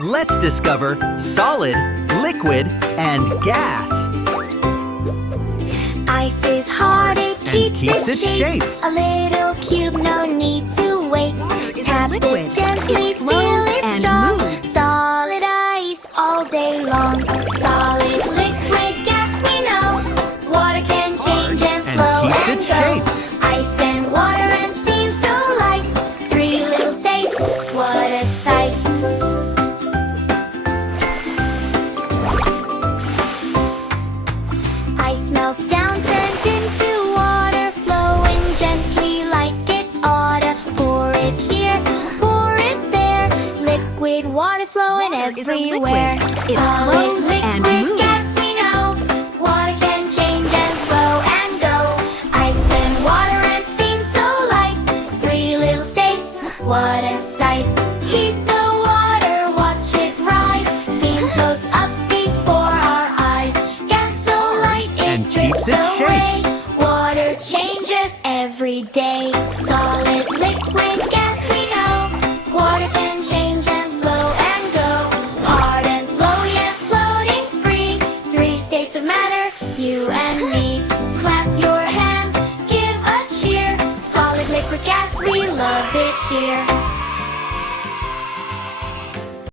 Let's discover solid, liquid, and gas. Ice is hard, it keeps its shape. A little cube, no need to wait. Tap it gently, feel it strong. Solid ice all day long. Solid, liquid, gas we know. Water can change and flow and keeps its shape. Ice and water and steam so light. Three little states, what a sight. Ice melts down, turns into water, flowing gently like it oughta. Pour it here, pour it there. Liquid water flowing everywhere. Solid, liquid, gas we know. Water can change and flow and go. Ice and water and steam so light. Three little states, what a sight. Heat the water, watch it rise. Steam floats up before our eyes. Gas so light it keeps its away. Water changes every day. Solid, liquid, gas we know. Water can change and flow and go. Hard and flow, yet floating free. Three states of matter, you and me. Clap your hands, give a cheer. Solid, liquid, gas, we love it here.